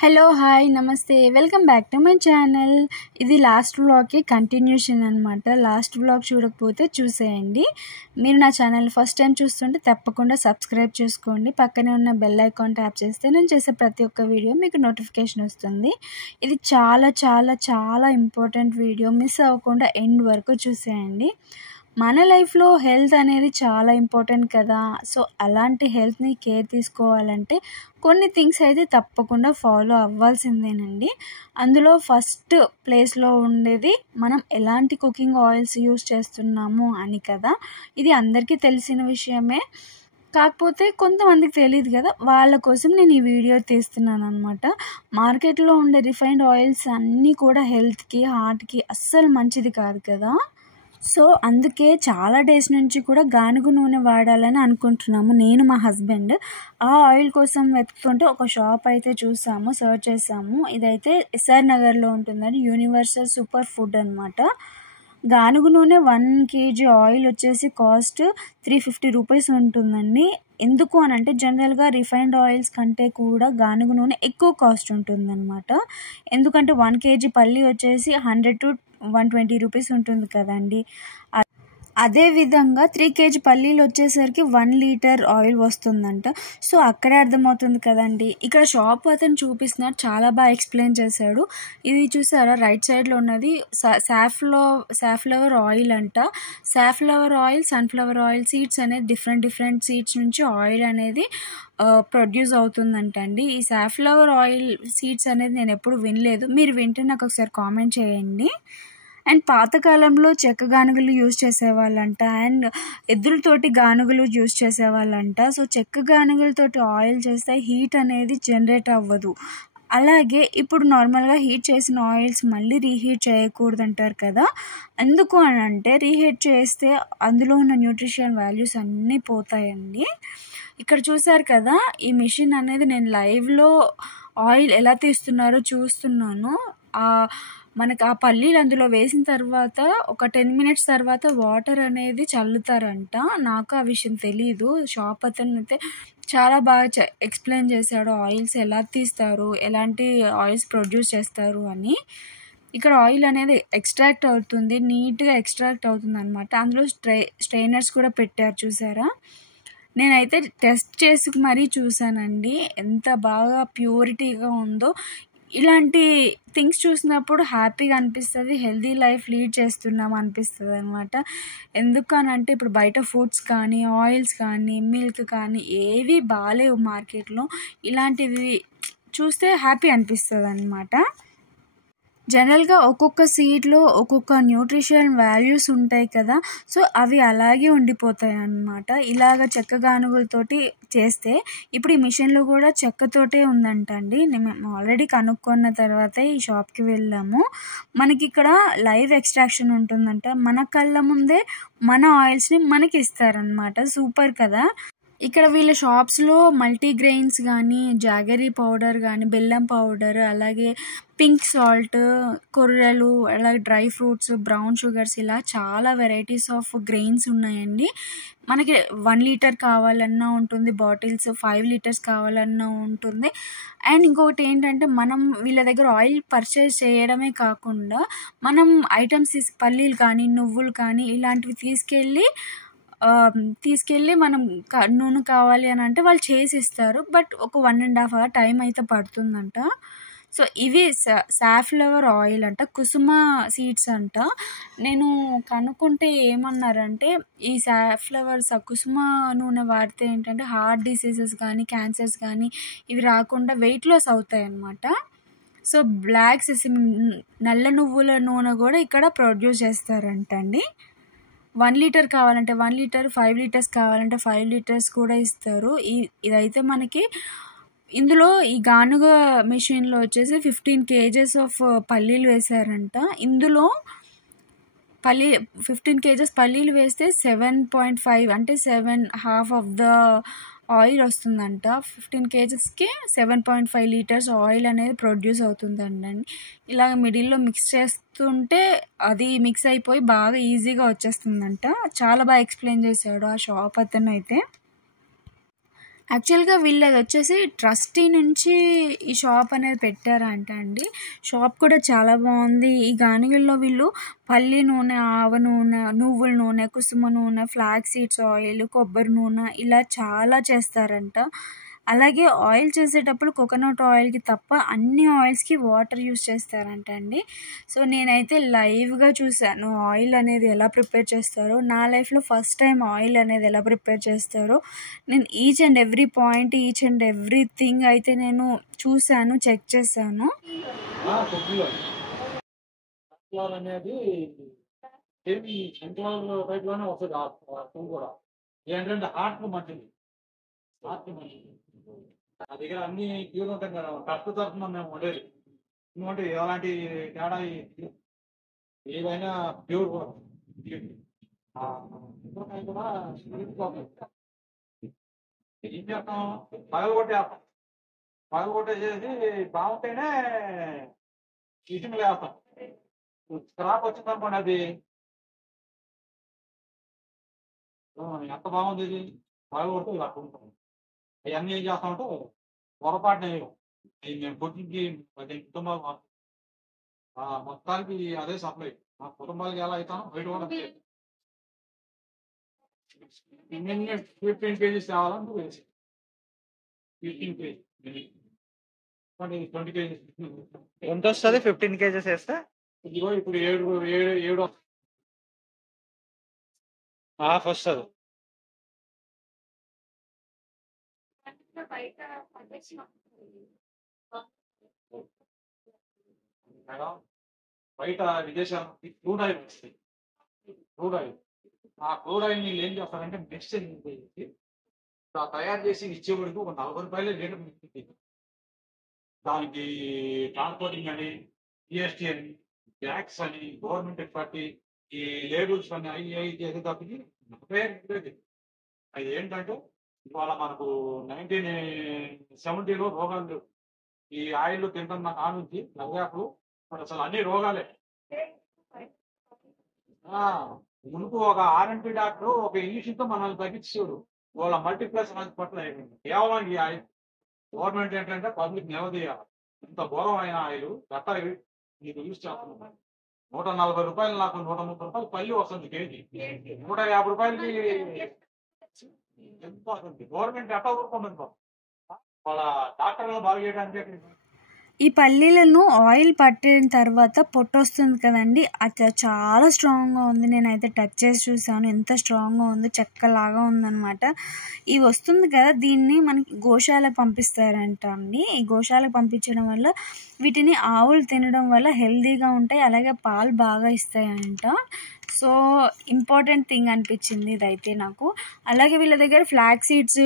Hello hi నమస్తే welcome back to my channel. ఇది last వ్లాగ్కి continuation అనమాట. లాస్ట్ వ్లాగ్ చూడకపోతే చూసేయండి. మీరు నా ఛానల్ ఫస్ట్ టైం చూస్తుంటే తప్పకుండా సబ్స్క్రైబ్ చేసుకోండి. పక్కనే ఉన్న బెల్ ఐకాన్ ట్యాప్ చేస్తే నేను చేసే ప్రతి ఒక్క వీడియో మీకు నోటిఫికేషన్ వస్తుంది. ఇది చాలా చాలా చాలా ఇంపార్టెంట్ వీడియో. మిస్ అవ్వకుండా ఎండ్ వరకు చూసేయండి. మన లైఫ్లో హెల్త్ అనేది చాలా ఇంపార్టెంట్ కదా. సో అలాంటి హెల్త్ని కేర్ తీసుకోవాలంటే కొన్ని థింగ్స్ అయితే తప్పకుండా ఫాలో అవ్వాల్సిందేనండి. అందులో ఫస్ట్ ప్లేస్లో ఉండేది మనం ఎలాంటి కుకింగ్ ఆయిల్స్ యూస్ చేస్తున్నాము అని కదా. ఇది అందరికీ తెలిసిన విషయమే, కాకపోతే కొంతమందికి తెలియదు కదా. వాళ్ళ కోసం నేను ఈ వీడియో తీస్తున్నాను అనమాట. మార్కెట్లో ఉండే రిఫైన్డ్ ఆయిల్స్ అన్నీ కూడా హెల్త్కి హార్ట్కి అస్సలు మంచిది కాదు కదా. సో అందుకే చాలా డేస్ నుంచి కూడా గానుగ నూనె వాడాలని అనుకుంటున్నాము నేను మా హస్బెండ్. ఆ ఆయిల్ కోసం వెతుకుతుంటే ఒక షాప్ అయితే చూసాము, సర్చ్ చేసాము. ఇదైతే ఎస్ఆర్ నగర్లో ఉంటుందని యూనివర్సల్ సూపర్ ఫుడ్ అనమాట. గానుగ నూనె 1 kg ఆయిల్ వచ్చేసి కాస్ట్ 350 రూపీస్ ఉంటుందండి. ఎందుకు అని అంటే జనరల్గా రిఫైన్డ్ ఆయిల్స్ కంటే కూడా గానుగ నూనె ఎక్కువ కాస్ట్ ఉంటుందన్నమాట. ఎందుకంటే 1 kg పల్లి వచ్చేసి 100 to 120 రూపీస్ ఉంటుంది కదండి. అదేవిధంగా 3 kg పల్లీలు వచ్చేసరికి 1 లీటర్ ఆయిల్ వస్తుందంట. సో అక్కడే అర్థమవుతుంది కదండి. ఇక్కడ షాప్ అతను చూపిస్తున్నారు, చాలా బాగా ఎక్స్ప్లెయిన్ చేశాడు. ఇది చూసారా, రైట్ సైడ్లో ఉన్నది సాఫ్లవర్ ఆయిల్ అంట. Safflower oil, sunflower oil seeds అనేది డిఫరెంట్ సీడ్స్ నుంచి ఆయిల్ అనేది ప్రొడ్యూస్ అవుతుందంట అండి. ఈ సాఫ్లవర్ ఆయిల్ సీడ్స్ అనేది నేను ఎప్పుడు వినలేదు. మీరు వింటే నాకు ఒకసారి కామెంట్ చేయండి. అండ్ పాతకాలంలో చెక్క గానుగలు యూజ్ చేసేవాళ్ళంట, అండ్ ఎద్దులతోటి గానుగలు యూజ్ చేసేవాళ్ళంట. సో చెక్క గానుగలతోటి ఆయిల్ చేస్తే హీట్ అనేది జనరేట్ అవ్వదు. అలాగే ఇప్పుడు నార్మల్గా హీట్ చేసిన ఆయిల్స్ మళ్ళీ రీహీట్ చేయకూడదు అంటారు కదా. ఎందుకు అని అంటే రీహీట్ చేస్తే అందులో ఉన్న న్యూట్రిషన్ వాల్యూస్ అన్నీ పోతాయండి. ఇక్కడ చూసారు కదా, ఈ మిషన్ అనేది నేను లైవ్లో ఆయిల్ ఎలా తీస్తున్నారో చూస్తున్నాను. మనకు ఆ పల్లీలు అందులో వేసిన తర్వాత ఒక 10 minutes తర్వాత వాటర్ అనేది చల్లుతారంట. నాకు ఆ విషయం తెలీదు. షాప్ అతను అయితే చాలా బాగా ఎక్స్ప్లెయిన్ చేశాడు ఆయిల్స్ ఎలా తీస్తారు, ఎలాంటి ఆయిల్స్ ప్రొడ్యూస్ చేస్తారు అని. ఇక్కడ ఆయిల్ అనేది ఎక్స్ట్రాక్ట్ అవుతుంది, నీట్గా ఎక్స్ట్రాక్ట్ అవుతుంది అనమాట. అందులో స్ట్రైనర్స్ కూడా పెట్టారు చూసారా. నేనైతే టెస్ట్ చేసి మరీ చూసానండి ఎంత బాగా ప్యూరిటీగా ఉందో. ఇలాంటి థింగ్స్ చూసినప్పుడు హ్యాపీగా అనిపిస్తుంది, హెల్దీ లైఫ్ లీడ్ చేస్తున్నాం అనిపిస్తుంది అనమాట. ఎందుకనంటే ఇప్పుడు బయట ఫుడ్స్ కానీ ఆయిల్స్ కానీ మిల్క్ కానీ ఏవి బాగాలేవు మార్కెట్లో. ఇలాంటివి చూస్తే హ్యాపీ అనిపిస్తుంది అనమాట. జనరల్గా ఒక్కొక్క సీడ్లో ఒక్కొక్క న్యూట్రిషన్ వాల్యూస్ ఉంటాయి కదా. సో అవి అలాగే ఉండిపోతాయి అన్నమాట. ఇలాగ చెక్క గానుగలతోటి చేస్తే ఇప్పుడు ఈ మిషన్లో కూడా చెక్కతోటే ఉందంట అండి. మేము ఆల్రెడీ కనుక్కున్న తర్వాతే ఈ షాప్కి వెళ్ళాము. మనకి ఇక్కడ లైవ్ ఎక్స్ట్రాక్షన్ ఉంటుందంట. మన కళ్ళ ముందే మన ఆయిల్స్ని మనకి ఇస్తారనమాట. సూపర్ కదా. ఇక్కడ వీళ్ళ షాప్స్లో మల్టీగ్రెయిన్స్ కానీ, జాగరీ పౌడర్ కానీ, బెల్లం పౌడర్, అలాగే పింక్ సాల్ట్, కొర్రలు, అలాగే డ్రై ఫ్రూట్స్, బ్రౌన్ షుగర్స్, ఇలా చాలా వెరైటీస్ ఆఫ్ గ్రెయిన్స్ ఉన్నాయండి. మనకి 1 లీటర్ కావాలన్నా ఉంటుంది బాటిల్స్, 5 లీటర్స్ కావాలన్నా ఉంటుంది. అండ్ ఇంకొకటి ఏంటంటే మనం వీళ్ళ దగ్గర ఆయిల్ పర్చేజ్ చేయడమే కాకుండా మనం ఐటమ్స్ పల్లీలు కానీ, నువ్వులు కానీ ఇలాంటివి తీసుకెళ్ళి మనం నూనె కావాలి అని అంటే వాళ్ళు చేసి ఇస్తారు. బట్ ఒక 1.5 hour టైం అయితే పడుతుందంట. సో ఇవి సాఫ్లవర్ ఆయిల్ అంట, కుసుమ సీడ్స్ అంట. నేను కనుక్కుంటే ఏమన్నారంటే ఈ కుసుమ నూనె వాడితే ఏంటంటే హార్ట్ డిసీజెస్ కానీ, క్యాన్సర్స్ కానీ ఇవి రాకుండా వెయిట్ లాస్ అవుతాయి అన్నమాట. సో బ్లాక్ సెసమి, నల్ల నువ్వుల నూనె కూడా ఇక్కడ ప్రొడ్యూస్ చేస్తారంట అండి. 1 లీటర్ కావాలంటే 1 లీటర్, 5 లీటర్స్ కావాలంటే 5 లీటర్స్ కూడా ఇస్తారు. ఇదైతే మనకి ఇందులో ఈ గానుగ మిషన్లో వచ్చేసి 15 kgs ఆఫ్ పల్లీలు వేశారంట. ఇందులో 15 kgs పల్లీలు వేస్తే 7.5 అంటే 7.5 ఆఫ్ ద ఆయిల్ వస్తుందంట. 15 kgsకి 7.5 లీటర్స్ ఆయిల్ అనేది ప్రొడ్యూస్ అవుతుందండి. ఇలాగ మిడిల్లో మిక్స్ చేస్తుంటే అది మిక్స్ అయిపోయి బాగా ఈజీగా వచ్చేస్తుందంట. చాలా బాగా ఎక్స్ప్లెయిన్ చేశాడు ఆ షాప్ అతను అయితే. యాక్చువల్‌గా వీళ్ళది వచ్చేసి ట్రస్టీ నుంచి ఈ షాప్ అనేది పెట్టారంట అండి. షాప్ కూడా చాలా బాగుంది. ఈ గానిగల్లో వీళ్ళు పల్లి నూనె, ఆవ నూనె, నువ్వుల నూనె, కుసుమ నూనె, ఫ్లాక్స్ సీడ్స్ ఆయిల్, కొబ్బరి నూనె ఇలా చాలా చేస్తారంట. అలాగే ఆయిల్ చేసేటప్పుడు కోకోనట్ ఆయిల్‌కి తప్ప అన్ని ఆయిల్స్‌కి వాటర్ యూజ్ చేస్తారంట అండి. సో, నేనైతే లైవ్‌గా చూశాను ఆయిల్ అనేది ఎలా ప్రిపేర్ చేస్తారో. నా లైఫ్‌లో ఫస్ట్ టైం ఆయిల్ అనేది ఎలా ప్రిపేర్ చేస్తారో నేను each and every point, each and everything అయితే నేను చూశాను, చెక్ చేశాను. అనేది సెంట్రల్ టైప్లోనే వస్తుంది కూడా. ఏంటంటే హార్ట్ మంచిది, నా దగ్గర అన్ని ప్యూర్ ఉంటాయి కదా. ఫస్ట్ తరఫున మేము ఉండేది ఎందుకంటే ఎలాంటి తేడా ఏదైనా ప్యూర్ కూడా ఏం చేస్తాం, పగలగొట్టేస్తాం. పగలగొట్టేసేసి బాగుంటేనే ఇసుకలు వేస్తాం. క్రాప్ వచ్చిందనుకోండి, అది ఎంత బాగుంది, ఇది పగలగొడితే ఇలా ఉంటాం. అవన్నీ ఏం చేస్తామంటే పొరపాటున మేము కుటుంబకి 10 కుటుంబాలు మొత్తానికి అదే సప్లై. మా కుటుంబాలకి ఎలా అవుతానో బయట కూడా 15 కేజీస్ తేవాలని వేసి 15 కేజీ 20 కేజీస్ ఎంత వస్తుంది 15 కేజెస్ వేస్తే? ఇదిగో ఇప్పుడు 7 హాఫ్ వస్తుంది. బయట విదేశాలకి క్రూడ్ ఆయిల్ వస్తాయి. క్రూడ్ ఆయిల్, ఆ క్రూడ్ ఆయిల్ నీళ్ళు ఏం చేస్తారంటే మిక్స్ చేసి తయారు చేసి ఇచ్చేవాడికి ఒక 40 రూపాయలు లీటర్ మిగులుతుంది. దానికి ట్రాన్స్పోర్టింగ్ అని, జిఎస్టీ అని, ట్యాక్స్ అని, గవర్నమెంట్ పట్టి ఈ లేబుల్స్ అని అవి చేసేటప్పటికి 40 అది ఏంటంటే ఇవాళ మనకు 1970లో రోగాలు ఈ ఆయిల్ తింటున్న కానుంచి నవ్వాపులు అసలు అన్ని రోగాలే. మునుపు ఒక ఆర్ఎంపీ డాక్టర్ ఒక ఇంగ్లీష్తో మనల్ని తగ్గించేవాడు. వాళ్ళ మల్టీప్లెక్స్ హాస్పిటల్ అయిపోయింది కేవలం ఈ ఆయిల్. గవర్నమెంట్ ఏంటంటే పబ్లిక్ నిలదీయాలి. ఇంత ఘోరమైన ఆయిల్ గట్ట మీకు యూజ్ చేస్తున్నాం. 140 రూపాయలు, నాకు 130 రూపాయలు పల్లి వస్తుంది కేజీ. 150 రూపాయలకి ఎంత వస్తుంది? గవర్నమెంట్ ఎట్లా ఊరుకుంటుంది వాళ్ళ డాక్టర్లను బాగు చేయడానికి. ఈ పల్లీలను ఆయిల్ పట్టిన తర్వాత పొట్టు వస్తుంది కదండి, అది చాలా స్ట్రాంగ్గా ఉంది. నేనైతే టచ్ చేసి చూసాను, ఎంత స్ట్రాంగ్గా ఉందో, చెక్కలాగా ఉందన్నమాట. ఇవి వస్తుంది కదా, దీన్ని మనకి గోశాలకు పంపిస్తారంట అండి. ఈ గోశాలకు పంపించడం వల్ల వీటిని ఆవులు తినడం వల్ల హెల్తీగా ఉంటాయి, అలాగే పాలు బాగా ఇస్తాయంట. సో ఇంపార్టెంట్ థింగ్ అనిపించింది ఇదైతే నాకు. అలాగే వీళ్ళ దగ్గర ఫ్లాక్స్ సీడ్స్,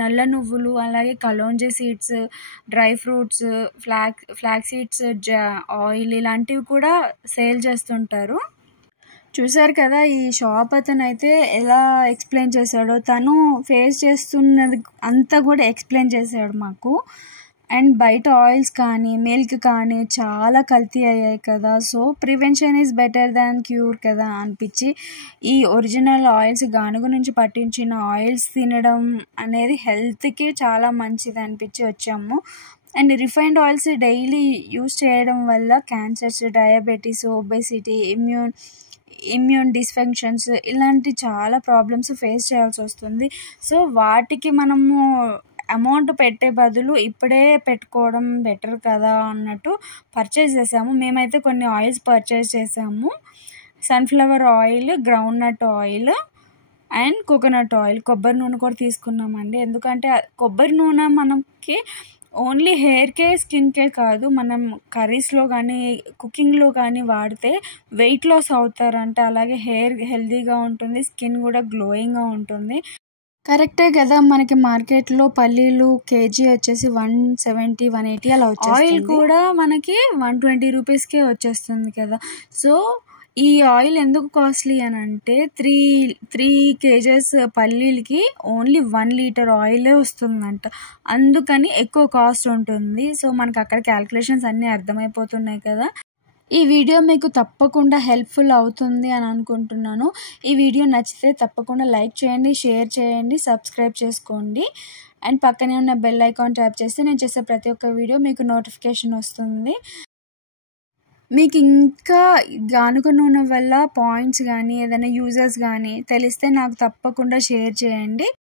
నల్ల నువ్వులు, అలాగే kalonji seeds, dry fruits, flax seeds, oil ఇలాంటివి కూడా సేల్ చేస్తుంటారు. చూసారు కదా, ఈ షాప్ అతను అయితే ఎలా ఎక్స్ప్లెయిన్ చేశాడో, తను ఫేస్ చేస్తున్నది అంతా కూడా ఎక్స్ప్లెయిన్ చేశాడు మాకు. అండ్ బయట ఆయిల్స్ కానీ మిల్క్ కానీ చాలా కల్తీ అయ్యాయి కదా. So prevention is better than cure కదా అనిపించి ఈ ఒరిజినల్ ఆయిల్స్, గానుగ నుంచి పట్టించిన ఆయిల్స్ తినడం అనేది హెల్త్కి చాలా మంచిది అనిపించి వచ్చాము. And refined oils daily use చేయడం వల్ల cancers, diabetes, obesity, immune dysfunctions ఇలాంటి చాలా ప్రాబ్లమ్స్ ఫేస్ చేయాల్సి వస్తుంది. సో వాటికి మనము అమౌంట్ పెట్టే బదులు ఇప్పుడే పెట్టుకోవడం బెటర్ కదా అన్నట్టు పర్చేస్ చేసాము. మేమైతే కొన్ని ఆయిల్స్ పర్చేస్ చేసాము. Sunflower oil, groundnut oil and coconut oil, కొబ్బరి నూనె కూడా తీసుకున్నామండి. ఎందుకంటే కొబ్బరి నూనె మనకి ఓన్లీ హెయిర్కే, స్కిన్కే కాదు, మనం కర్రీస్లో కానీ కుకింగ్లో కానీ వాడితే వెయిట్ లాస్ అవుతారంట. అలాగే హెయిర్ హెల్తీగా ఉంటుంది, స్కిన్ కూడా గ్లోయింగ్గా ఉంటుంది. కరెక్టే కదా, మనకి మార్కెట్లో పల్లీలు కేజీ వచ్చేసి 170, 180 అలా వచ్చేస్తుంది. ఆయిల్ కూడా మనకి 120 రూపీస్కే వచ్చేస్తుంది కదా. సో ఈ ఆయిల్ ఎందుకు కాస్ట్లీ అని అంటే 3 కేజెస్ పల్లీలకి ఓన్లీ 1 లీటర్ ఆయిలే వస్తుందంట, అందుకని ఎక్కువ కాస్ట్ ఉంటుంది. సో మనకు అక్కడ క్యాల్కులేషన్స్ అన్నీ అర్థమైపోతున్నాయి కదా. ఈ వీడియో మీకు తప్పకుండా హెల్ప్ఫుల్ అవుతుంది అని అనుకుంటున్నాను. ఈ వీడియో నచ్చితే తప్పకుండా లైక్ చేయండి, షేర్ చేయండి, సబ్స్క్రైబ్ చేసుకోండి. అండ్ పక్కనే ఉన్న బెల్ ఐకాన్ ట్యాప్ చేస్తే నేను చేసే ప్రతి ఒక్క వీడియో మీకు నోటిఫికేషన్ వస్తుంది. మీకు ఇంకా గానుగ నూనె వల్ల పాయింట్స్ కానీ ఏదైనా యూజెస్ కానీ తెలిస్తే నాకు తప్పకుండా షేర్ చేయండి.